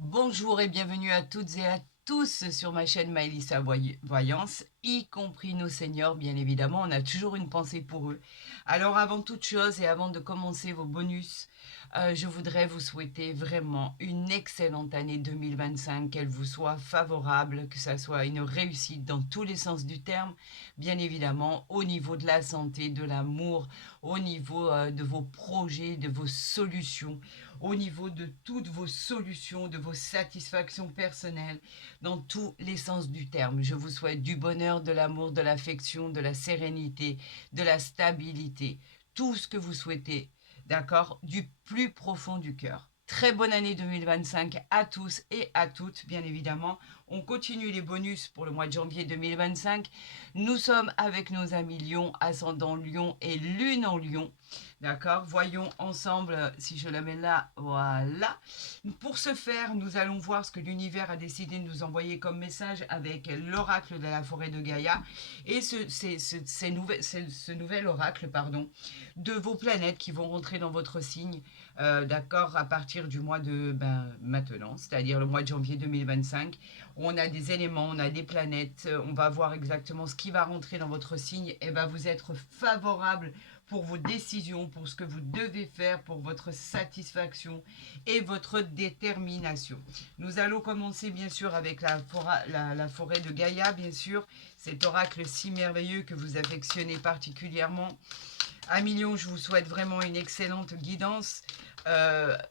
Bonjour et bienvenue à toutes et à tous sur ma chaîne Maëlissa Voyance, y compris nos seniors, bien évidemment. On a toujours une pensée pour eux. Alors avant toute chose et avant de commencer vos bonus, je voudrais vous souhaiter vraiment une excellente année 2025, qu'elle vous soit favorable, que ça soit une réussite dans tous les sens du terme, bien évidemment, au niveau de la santé, de l'amour, au niveau de vos projets, de vos solutions, au niveau de toutes vos solutions, de vos satisfactions personnelles, dans tous les sens du terme. Je vous souhaite du bonheur, de l'amour, de l'affection, de la sérénité, de la stabilité, tout ce que vous souhaitez, d'accord, du plus profond du cœur. Très bonne année 2025 à tous et à toutes, bien évidemment. On continue les bonus pour le mois de janvier 2025. Nous sommes avec nos amis Lion, ascendant Lion et Lune en Lion. D'accord. Voyons ensemble si je la mets là. Voilà. Pour ce faire, nous allons voir ce que l'univers a décidé de nous envoyer comme message avec l'oracle de la forêt de Gaïa et ce nouvel oracle, pardon, de vos planètes qui vont rentrer dans votre signe, d'accord, à partir du mois de maintenant, c'est-à-dire le mois de janvier 2025. On a des éléments, on a des planètes, on va voir exactement ce qui va rentrer dans votre signe et va vous être favorable pour vos décisions, pour ce que vous devez faire, pour votre satisfaction et votre détermination. Nous allons commencer bien sûr avec la forêt de Gaïa, bien sûr, cet oracle si merveilleux que vous affectionnez particulièrement. À Million, je vous souhaite vraiment une excellente guidance,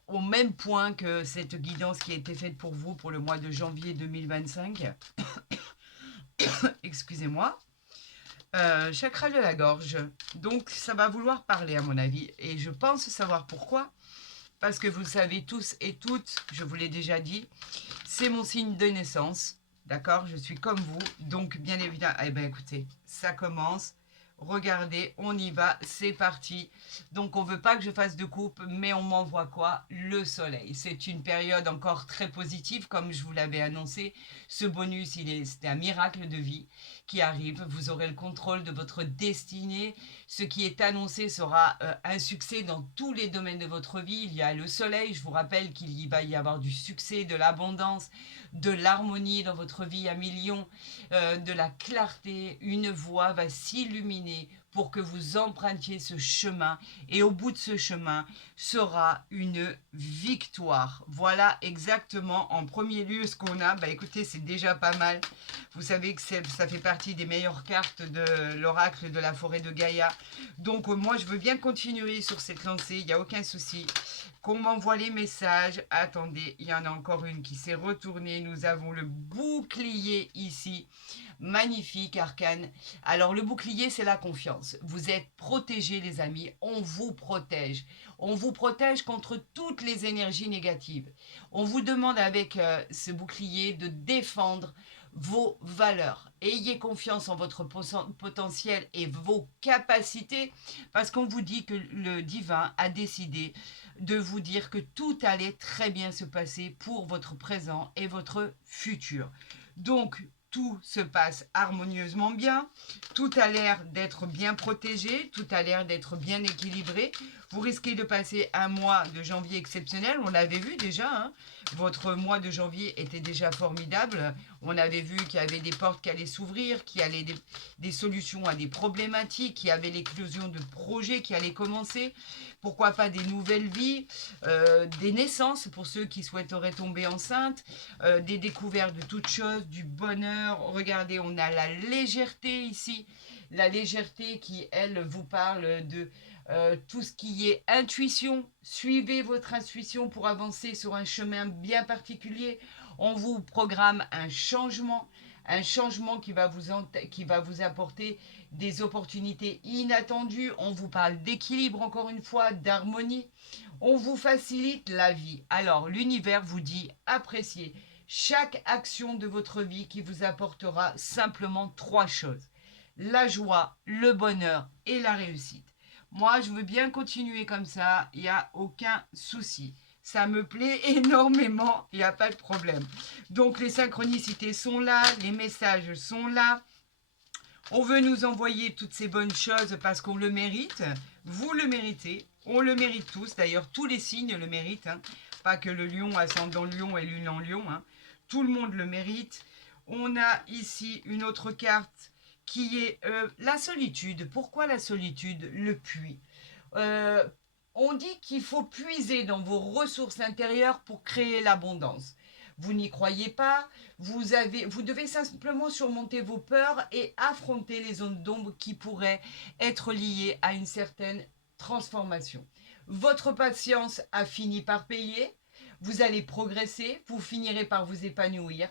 au même point que cette guidance qui a été faite pour vous pour le mois de janvier 2025. Excusez-moi. Chakra de la gorge. Donc ça va vouloir parler à mon avis. Et je pense savoir pourquoi. Parce que vous le savez tous et toutes, je vous l'ai déjà dit, c'est mon signe de naissance. D'accord. Je suis comme vous. Donc bien évidemment, eh bien écoutez, ça commence. Regardez, on y va, c'est parti. Donc on veut pas que je fasse de coupe, mais on m'envoie quoi? Le soleil. C'est une période encore très positive, comme je vous l'avais annoncé. Ce bonus, c'est un miracle de vie qui arrive. Vous aurez le contrôle de votre destinée. Ce qui est annoncé sera un succès dans tous les domaines de votre vie. Il y a le soleil. Je vous rappelle qu'il va y avoir du succès, de l'abondance, de l'harmonie dans votre vie à millions, de la clarté. Une voie va s'illuminer pour que vous empruntiez ce chemin et au bout de ce chemin sera une victoire. Voilà exactement en premier lieu ce qu'on a. Bah écoutez, c'est déjà pas mal. Vous savez que ça fait partie des meilleures cartes de l'oracle de la forêt de Gaïa. Donc moi je veux bien continuer sur cette lancée, il n'y a aucun souci. Qu'on m'envoie les messages. Attendez, il y en a encore une qui s'est retournée. Nous avons le bouclier ici. Magnifique arcane. Alors le bouclier, c'est la confiance. Vous êtes protégés les amis, on vous protège. On vous protège contre toutes les énergies négatives. On vous demande avec ce bouclier de défendre vos valeurs. Ayez confiance en votre potentiel et vos capacités parce qu'on vous dit que le divin a décidé de vous dire que tout allait très bien se passer pour votre présent et votre futur. Donc, tout se passe harmonieusement bien, tout a l'air d'être bien protégé, tout a l'air d'être bien équilibré. Vous risquez de passer un mois de janvier exceptionnel, on l'avait vu déjà, hein. Votre mois de janvier était déjà formidable. On avait vu qu'il y avait des portes qui allaient s'ouvrir, qu'il y avait des solutions à des problématiques, qu'il y avait l'éclosion de projets qui allaient commencer. Pourquoi pas des nouvelles vies, des naissances pour ceux qui souhaiteraient tomber enceintes, des découvertes de toutes choses, du bonheur. Regardez, on a la légèreté ici. La légèreté qui, elle, vous parle de tout ce qui est intuition. Suivez votre intuition pour avancer sur un chemin bien particulier. On vous programme un changement qui va vous apporter des opportunités inattendues. On vous parle d'équilibre encore une fois, d'harmonie. On vous facilite la vie. Alors l'univers vous dit appréciez chaque action de votre vie qui vous apportera simplement trois choses: la joie, le bonheur et la réussite. Moi, je veux bien continuer comme ça, il n'y a aucun souci. Ça me plaît énormément, il n'y a pas de problème. Donc les synchronicités sont là, les messages sont là. On veut nous envoyer toutes ces bonnes choses parce qu'on le mérite. Vous le méritez. On le mérite tous. D'ailleurs, tous les signes le méritent. Hein, pas que le lion, ascendant lion et lune en lion, hein. Tout le monde le mérite. On a ici une autre carte qui est la solitude. Pourquoi la solitude? Le puits. Euh, on dit qu'il faut puiser dans vos ressources intérieures pour créer l'abondance. Vous n'y croyez pas, vous devez simplement surmonter vos peurs et affronter les zones d'ombre qui pourraient être liées à une certaine transformation. Votre patience a fini par payer, vous allez progresser, vous finirez par vous épanouir.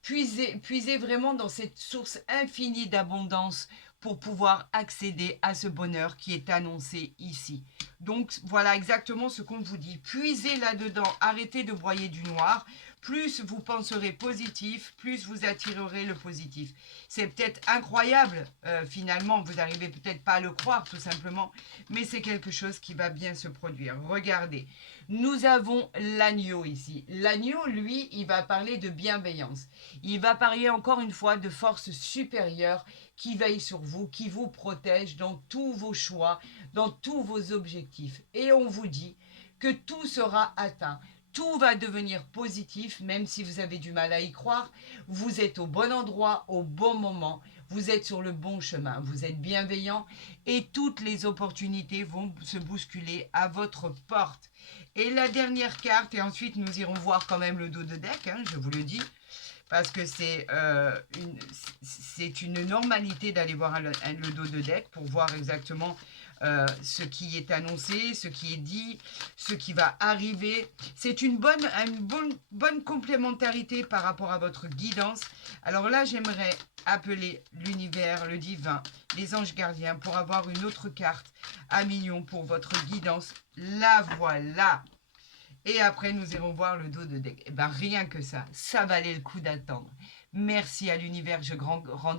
Puisez vraiment dans cette source infinie d'abondance pour pouvoir accéder à ce bonheur qui est annoncé ici. Donc voilà exactement ce qu'on vous dit. Puisez là-dedans, arrêtez de broyer du noir. Plus vous penserez positif, plus vous attirerez le positif. C'est peut-être incroyable, finalement, vous n'arrivez peut-être pas à le croire tout simplement, mais c'est quelque chose qui va bien se produire. Regardez, nous avons l'agneau ici. L'agneau, lui, il va parler de bienveillance. Il va parler encore une fois de force supérieure qui veille sur vous, qui vous protège dans tous vos choix, dans tous vos objectifs. Et on vous dit que tout sera atteint. Tout va devenir positif, même si vous avez du mal à y croire. Vous êtes au bon endroit, au bon moment. Vous êtes sur le bon chemin. Vous êtes bienveillant et toutes les opportunités vont se bousculer à votre porte. Et la dernière carte, et ensuite nous irons voir quand même le dos de deck, hein, je vous le dis, parce que c'est une normalité d'aller voir le dos de deck pour voir exactement ce qui est annoncé, ce qui est dit, ce qui va arriver. C'est une bonne complémentarité par rapport à votre guidance. Alors là, j'aimerais appeler l'univers, le divin, les anges gardiens pour avoir une autre carte à million pour votre guidance. La voilà. Et après, nous irons voir le dos de deck. Et ben, rien que ça valait le coup d'attendre. Merci à l'univers, je rends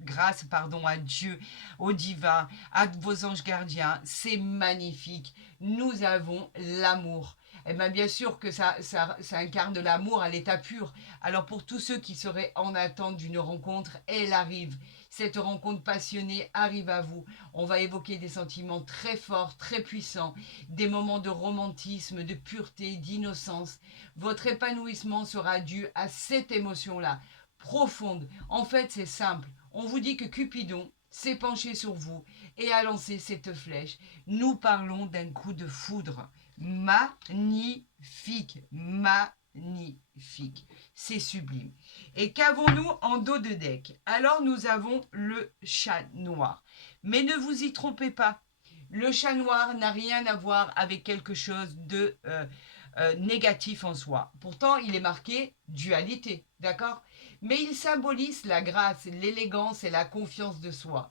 grâce à Dieu, au divin, à vos anges gardiens. C'est magnifique. Nous avons l'amour. Et bien, bien sûr que ça incarne de l'amour à l'état pur. Alors pour tous ceux qui seraient en attente d'une rencontre, elle arrive. Cette rencontre passionnée arrive à vous. On va évoquer des sentiments très forts, très puissants, des moments de romantisme, de pureté, d'innocence. Votre épanouissement sera dû à cette émotion-là, profonde. En fait, c'est simple. On vous dit que Cupidon s'est penché sur vous et a lancé cette flèche. Nous parlons d'un coup de foudre. Magnifique, magnifique. C'est sublime. Et qu'avons-nous en dos de deck? Alors nous avons le chat noir. Mais ne vous y trompez pas. Le chat noir n'a rien à voir avec quelque chose de négatif en soi. Pourtant, il est marqué dualité, d'accord? Mais il symbolise la grâce, l'élégance et la confiance de soi.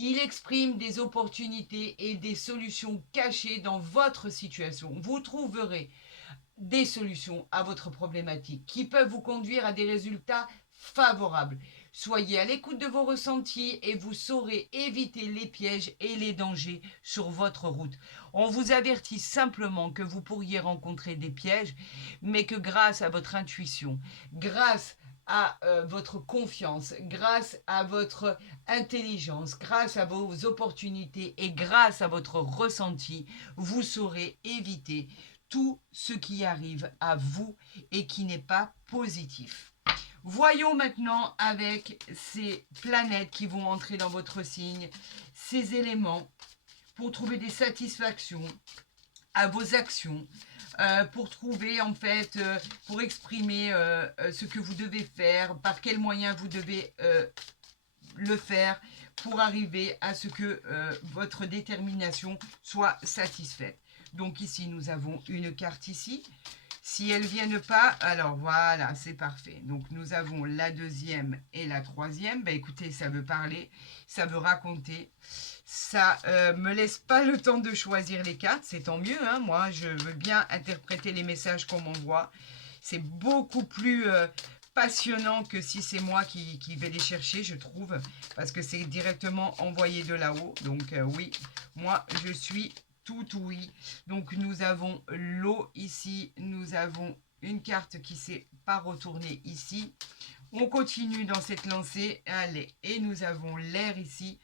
Il exprime des opportunités et des solutions cachées dans votre situation. Vous trouverez des solutions à votre problématique qui peuvent vous conduire à des résultats favorables. Soyez à l'écoute de vos ressentis et vous saurez éviter les pièges et les dangers sur votre route. On vous avertit simplement que vous pourriez rencontrer des pièges, mais que grâce à votre intuition, grâce à votre confiance, grâce à votre intelligence, grâce à vos opportunités et grâce à votre ressenti, vous saurez éviter tout ce qui arrive à vous et qui n'est pas positif. Voyons maintenant avec ces planètes qui vont entrer dans votre signe, ces éléments pour trouver des satisfactions à vos actions, pour trouver en fait, pour exprimer ce que vous devez faire, par quels moyens vous devez le faire pour arriver à ce que votre détermination soit satisfaite. Donc ici, nous avons une carte ici. Si elles ne viennent pas, alors voilà, c'est parfait. Donc nous avons la deuxième et la troisième. Ben, écoutez, ça veut parler, ça veut raconter. Ça me laisse pas le temps de choisir les cartes, c'est tant mieux. Hein. Moi, je veux bien interpréter les messages qu'on m'envoie. C'est beaucoup plus passionnant que si c'est moi qui vais les chercher, je trouve. Parce que c'est directement envoyé de là-haut. Donc oui, moi, je suis tout oui. Donc nous avons l'eau ici, nous avons une carte qui ne s'est pas retournée ici. On continue dans cette lancée, allez, et nous avons l'air ici.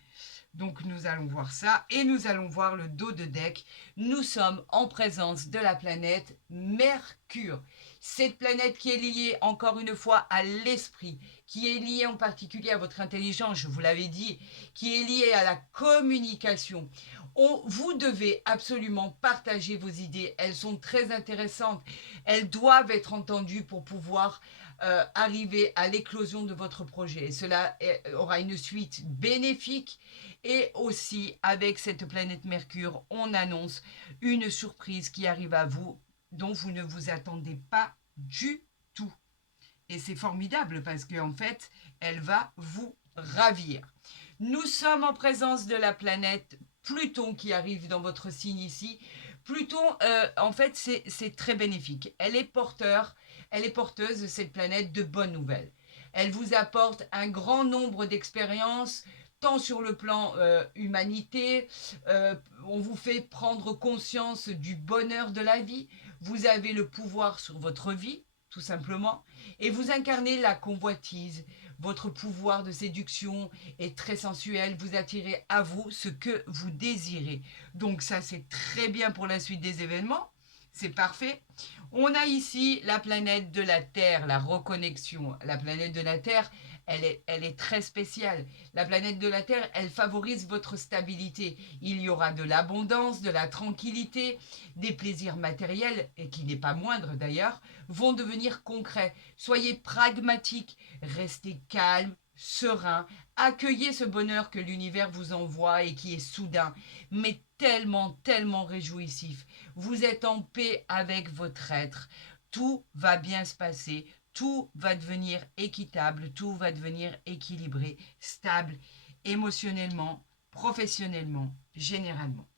Donc nous allons voir ça et nous allons voir le dos de deck. Nous sommes en présence de la planète Mercure. Cette planète qui est liée encore une fois à l'esprit, qui est liée en particulier à votre intelligence, je vous l'avais dit, qui est liée à la communication. Vous devez absolument partager vos idées. Elles sont très intéressantes. Elles doivent être entendues pour pouvoir arriver à l'éclosion de votre projet. Cela aura une suite bénéfique. Et aussi, avec cette planète Mercure, on annonce une surprise qui arrive à vous dont vous ne vous attendez pas du tout. Et c'est formidable parce qu'en fait, elle va vous ravir. Nous sommes en présence de la planète Pluton qui arrive dans votre signe ici. Pluton, en fait, c'est très bénéfique. Elle est porteuse, cette planète, de bonnes nouvelles. Elle vous apporte un grand nombre d'expériences, tant sur le plan humanité, on vous fait prendre conscience du bonheur de la vie. Vous avez le pouvoir sur votre vie, tout simplement, et vous incarnez la convoitise. Votre pouvoir de séduction est très sensuel, vous attirez à vous ce que vous désirez. Donc ça, c'est très bien pour la suite des événements, c'est parfait. On a ici la planète de la Terre, la reconnexion. La planète de la Terre, elle est très spéciale. La planète de la Terre, elle favorise votre stabilité. Il y aura de l'abondance, de la tranquillité, des plaisirs matériels, et qui n'est pas moindre d'ailleurs, vont devenir concrets. Soyez pragmatiques, restez calme, serein, accueillez ce bonheur que l'univers vous envoie et qui est soudain, mais tellement, tellement réjouissif. Vous êtes en paix avec votre être. Tout va bien se passer. Tout va devenir équitable. Tout va devenir équilibré, stable, émotionnellement, professionnellement, généralement.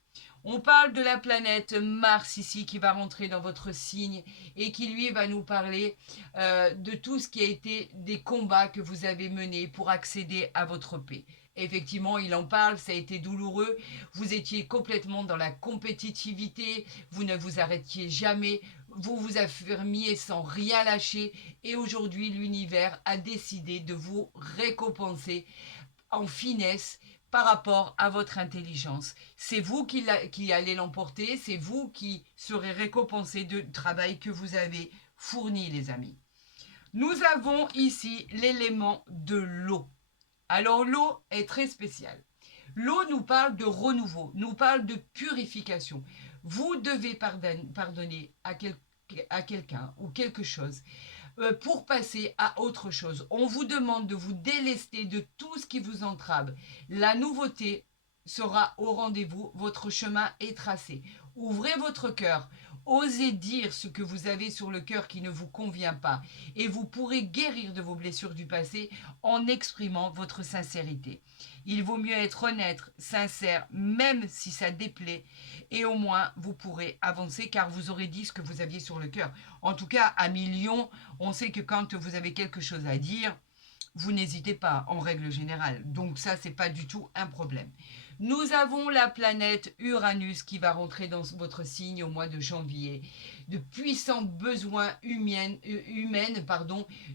On parle de la planète Mars ici qui va rentrer dans votre signe et qui lui va nous parler de tout ce qui a été des combats que vous avez menés pour accéder à votre paix. Effectivement, il en parle, ça a été douloureux. Vous étiez complètement dans la compétitivité, vous ne vous arrêtiez jamais, vous vous affirmiez sans rien lâcher et aujourd'hui l'univers a décidé de vous récompenser en finesse par rapport à votre intelligence. C'est vous qui allez l'emporter, c'est vous qui serez récompensé du travail que vous avez fourni, les amis. Nous avons ici l'élément de l'eau. Alors l'eau est très spéciale. L'eau nous parle de renouveau, nous parle de purification. Vous devez pardonner à quelqu'un ou quelque chose pour passer à autre chose. On vous demande de vous délester de tout ce qui vous entrave. La nouveauté sera au rendez-vous, votre chemin est tracé. Ouvrez votre cœur, osez dire ce que vous avez sur le cœur qui ne vous convient pas et vous pourrez guérir de vos blessures du passé en exprimant votre sincérité. Il vaut mieux être honnête, sincère, même si ça déplaît, et au moins vous pourrez avancer car vous aurez dit ce que vous aviez sur le cœur. En tout cas, à Million, on sait que quand vous avez quelque chose à dire, vous n'hésitez pas en règle générale. Donc ça, c'est pas du tout un problème. Nous avons la planète Uranus qui va rentrer dans votre signe au mois de janvier. De puissants besoins humains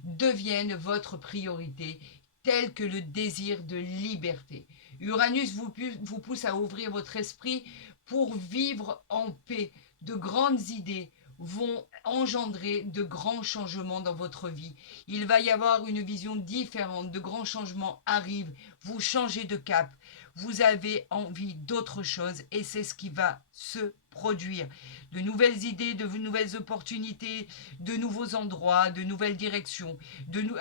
deviennent votre priorité, tels que le désir de liberté. Uranus vous pousse à ouvrir votre esprit pour vivre en paix. De grandes idées vont engendrer de grands changements dans votre vie. Il va y avoir une vision différente, de grands changements arrivent, vous changez de cap, vous avez envie d'autre chose et c'est ce qui va se produire. De nouvelles idées, de nouvelles opportunités, de nouveaux endroits, de nouvelles directions,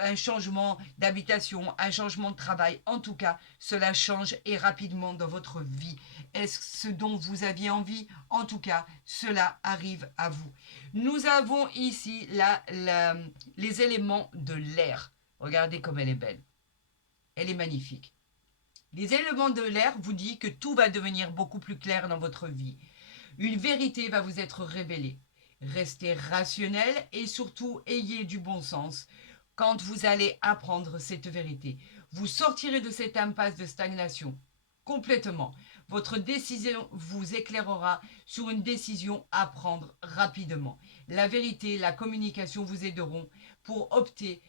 un changement d'habitation, un changement de travail. En tout cas, cela change et rapidement dans votre vie. Est-ce ce dont vous aviez envie? En tout cas, cela arrive à vous. Nous avons ici les éléments de l'air. Regardez comme elle est belle. Elle est magnifique. Les éléments de l'air vous disent que tout va devenir beaucoup plus clair dans votre vie. Une vérité va vous être révélée. Restez rationnel et surtout ayez du bon sens quand vous allez apprendre cette vérité. Vous sortirez de cette impasse de stagnation complètement. Votre décision vous éclairera sur une décision à prendre rapidement. La vérité, la communication vous aideront pour opter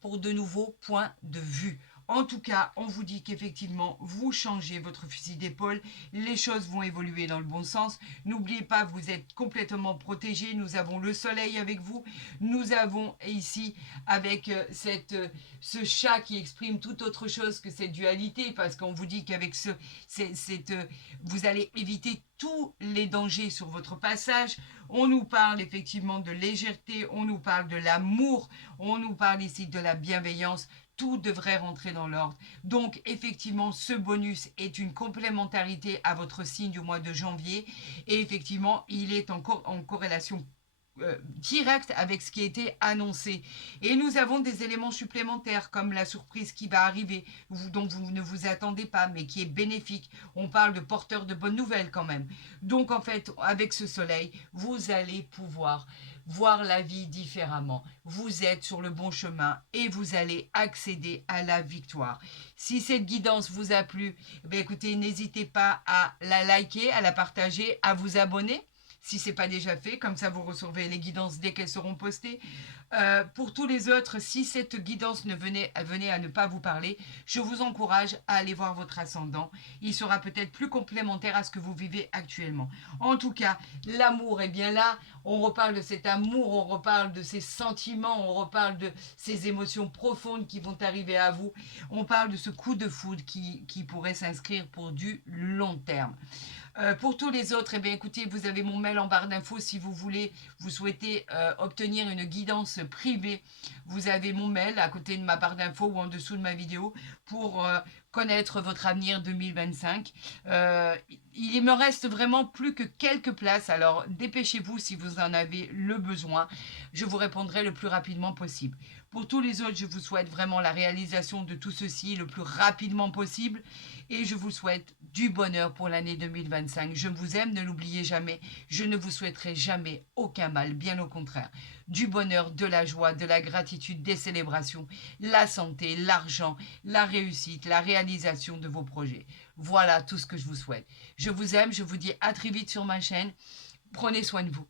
pour de nouveaux points de vue. En tout cas, on vous dit qu'effectivement, vous changez votre fusil d'épaule, les choses vont évoluer dans le bon sens. N'oubliez pas, vous êtes complètement protégés, nous avons le soleil avec vous, nous avons ici avec ce chat qui exprime tout autre chose que cette dualité, parce qu'on vous dit qu'avec vous allez éviter tous les dangers sur votre passage. On nous parle effectivement de légèreté, on nous parle de l'amour, on nous parle ici de la bienveillance. Tout devrait rentrer dans l'ordre. Donc, effectivement, ce bonus est une complémentarité à votre signe du mois de janvier. Et effectivement, il est en corrélation directe avec ce qui a été annoncé. Et nous avons des éléments supplémentaires, comme la surprise qui va arriver, dont vous ne vous attendez pas, mais qui est bénéfique. On parle de porteur de bonnes nouvelles quand même. Donc, en fait, avec ce soleil, vous allez pouvoir voir la vie différemment. Vous êtes sur le bon chemin et vous allez accéder à la victoire. Si cette guidance vous a plu, écoutez, n'hésitez pas à la liker, à la partager, à vous abonner si ce n'est pas déjà fait, comme ça vous recevez les guidances dès qu'elles seront postées. Pour tous les autres, si cette guidance venait à ne pas vous parler, je vous encourage à aller voir votre ascendant. Il sera peut-être plus complémentaire à ce que vous vivez actuellement. En tout cas, l'amour est bien là. On reparle de cet amour, on reparle de ces sentiments, on reparle de ces émotions profondes qui vont arriver à vous. On parle de ce coup de foudre qui pourrait s'inscrire pour du long terme. Pour tous les autres, écoutez, vous avez mon mail en barre d'infos si vous souhaitez obtenir une guidance privée. Vous avez mon mail à côté de ma barre d'infos ou en dessous de ma vidéo pour connaître votre avenir 2025. Il me reste vraiment plus que quelques places, alors dépêchez-vous si vous en avez le besoin. Je vous répondrai le plus rapidement possible. Pour tous les autres, je vous souhaite vraiment la réalisation de tout ceci le plus rapidement possible et je vous souhaite du bonheur pour l'année 2025. Je vous aime, ne l'oubliez jamais. Je ne vous souhaiterai jamais aucun mal, bien au contraire. Du bonheur, de la joie, de la gratitude, des célébrations, la santé, l'argent, la réussite, la réalisation de vos projets. Voilà tout ce que je vous souhaite. Je vous aime, je vous dis à très vite sur ma chaîne. Prenez soin de vous.